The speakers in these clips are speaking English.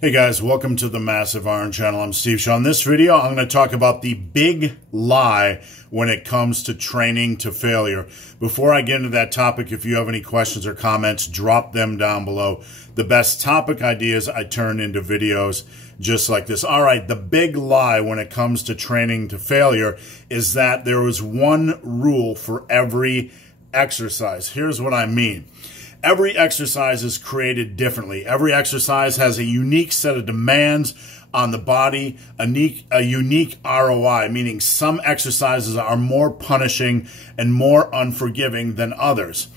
Hey guys, welcome to the Massive Iron Channel. I'm Steve Shaw. In this video, I'm going to talk about the big lie when it comes to training to failure. Before I get into that topic, if you have any questions or comments, drop them down below. The best topic ideas I turn into videos just like this. All right, the big lie when it comes to training to failure is that there is one rule for every exercise. Here's what I mean. Every exercise is created differently. Every exercise has a unique set of demands on the body, a unique ROI, meaning some exercises are more punishing and more unforgiving than others.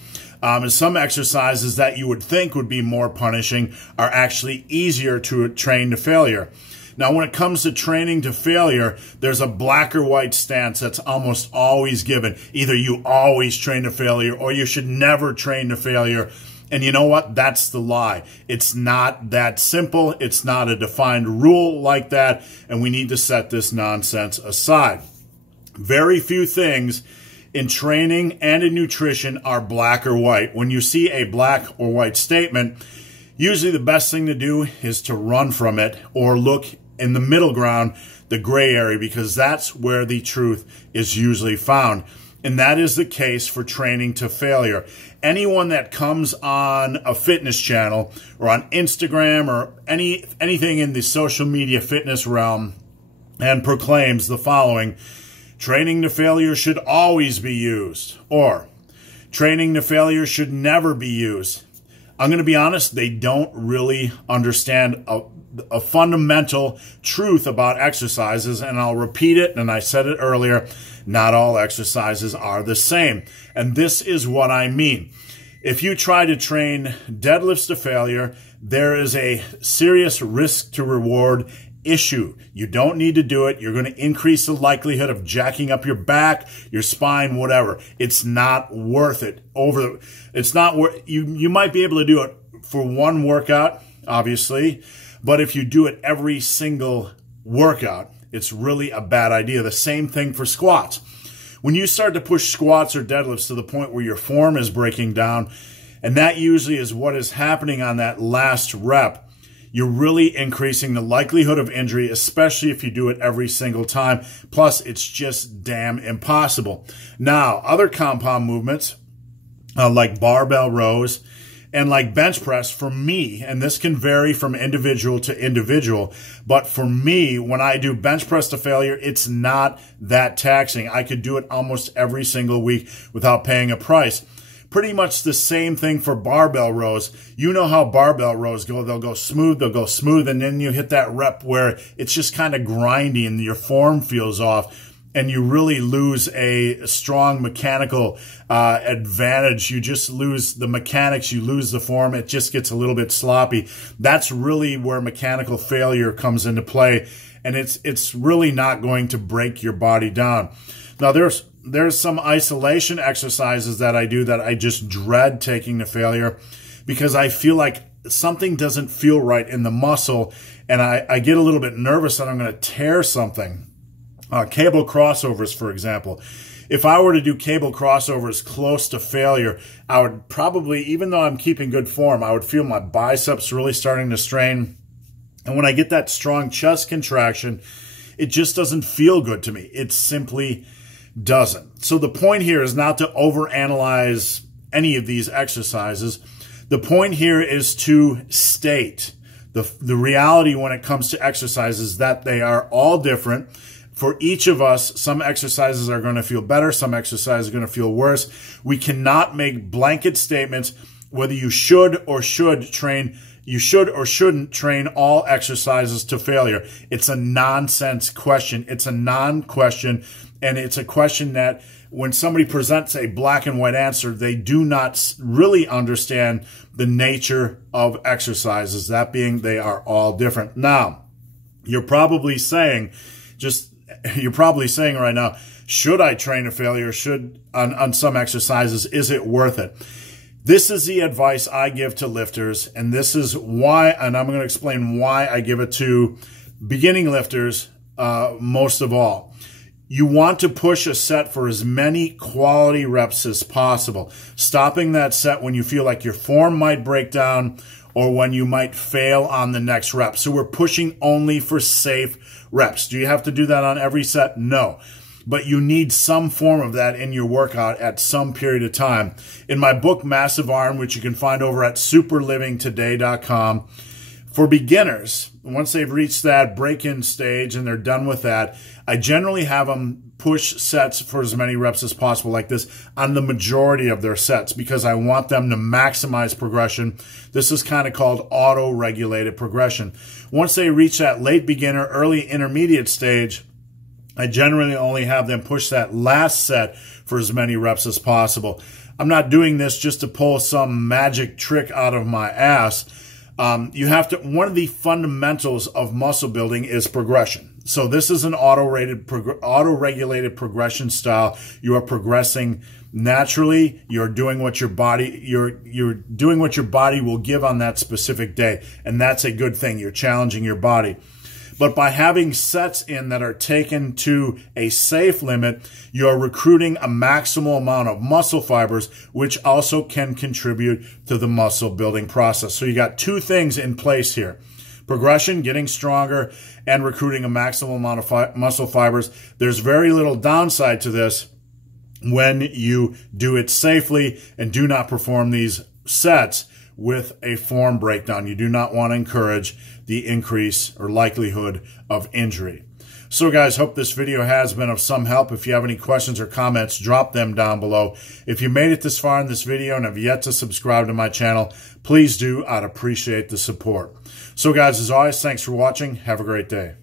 And some exercises that you would think would be more punishing are actually easier to train to failure. Now, when it comes to training to failure, there's a black or white stance that's almost always given. Either you always train to failure or you should never train to failure. And you know what? That's the lie. It's not that simple. It's not a defined rule like that. And we need to set this nonsense aside. Very few things in training and in nutrition are black or white. When you see a black or white statement, usually the best thing to do is to run from it or look in the middle ground, the gray area, because that's where the truth is usually found. And that is the case for training to failure. Anyone that comes on a fitness channel or on Instagram or anything in the social media fitness realm and proclaims the following: training to failure should always be used, or training to failure should never be used. I'm going to be honest, they don't really understand a fundamental truth about exercises, and I'll repeat it, and I said it earlier, not all exercises are the same. And this is what I mean. If you try to train deadlifts to failure, there is a serious risk to reward issue. You don't need to do it. You're going to increase the likelihood of jacking up your back, your spine, whatever. It's not worth it. It's not worth. You might be able to do it for one workout, obviously, but if you do it every single workout, it's really a bad idea. The same thing for squats. When you start to push squats or deadlifts to the point where your form is breaking down, and that usually is what is happening on that last rep, you're really increasing the likelihood of injury, especially if you do it every single time. Plus, it's just damn impossible. Now, other compound movements like barbell rows and like bench press, for me, and this can vary from individual to individual, but for me, when I do bench press to failure, it's not that taxing. I could do it almost every single week without paying a price. Pretty much the same thing for barbell rows. You know how barbell rows go. They'll go smooth, and then you hit that rep where it's just kind of grindy and your form feels off, and you really lose a strong mechanical advantage. You just lose the mechanics, you lose the form, it just gets a little bit sloppy. That's really where mechanical failure comes into play, and it's really not going to break your body down. Now, there's some isolation exercises that I do that I just dread taking to failure because I feel like something doesn't feel right in the muscle, and I get a little bit nervous that I'm going to tear something. Cable crossovers, for example. If I were to do cable crossovers close to failure, I would probably, even though I'm keeping good form, I would feel my biceps really starting to strain. And when I get that strong chest contraction, it just doesn't feel good to me. It simply doesn't. So the point here is not to overanalyze any of these exercises. The point here is to state the reality when it comes to exercises, that they are all different. For each of us, some exercises are going to feel better, some exercises are going to feel worse. We cannot make blanket statements whether you should or shouldn't train all exercises to failure. It's a nonsense question. It's a non-question, and it's a question that when somebody presents a black and white answer, they do not really understand the nature of exercises, that being they are all different. Now, you're probably saying right now, should I train to failure? On some exercises, is it worth it? This is the advice I give to lifters, and this is why, and I'm going to explain why I give it to beginning lifters most of all. You want to push a set for as many quality reps as possible. Stopping that set when you feel like your form might break down or when you might fail on the next rep. So we're pushing only for safe reps. Do you have to do that on every set? No. But you need some form of that in your workout at some period of time. In my book, Massive Arm, which you can find over at superlivingtoday.com, for beginners, once they've reached that break-in stage and they're done with that, I generally have them push sets for as many reps as possible like this on the majority of their sets because I want them to maximize progression. This is kind of called auto-regulated progression. Once they reach that late beginner, early intermediate stage, I generally only have them push that last set for as many reps as possible. I'm not doing this just to pull some magic trick out of my ass. You have to, one of the fundamentals of muscle building is progression. So this is an auto-regulated progression style. You are progressing naturally. You're doing what your body, you're doing what your body will give on that specific day. And that's a good thing. You're challenging your body. But by having sets in that are taken to a safe limit, you're recruiting a maximal amount of muscle fibers, which also can contribute to the muscle building process. So you got two things in place here. Progression, getting stronger, and recruiting a maximal amount of muscle fibers. There's very little downside to this when you do it safely and do not perform these sets with a form breakdown. You do not want to encourage the increase or likelihood of injury. So guys, hope this video has been of some help. If you have any questions or comments, drop them down below. If you made it this far in this video and have yet to subscribe to my channel, please do. I'd appreciate the support. So guys, as always, thanks for watching. Have a great day.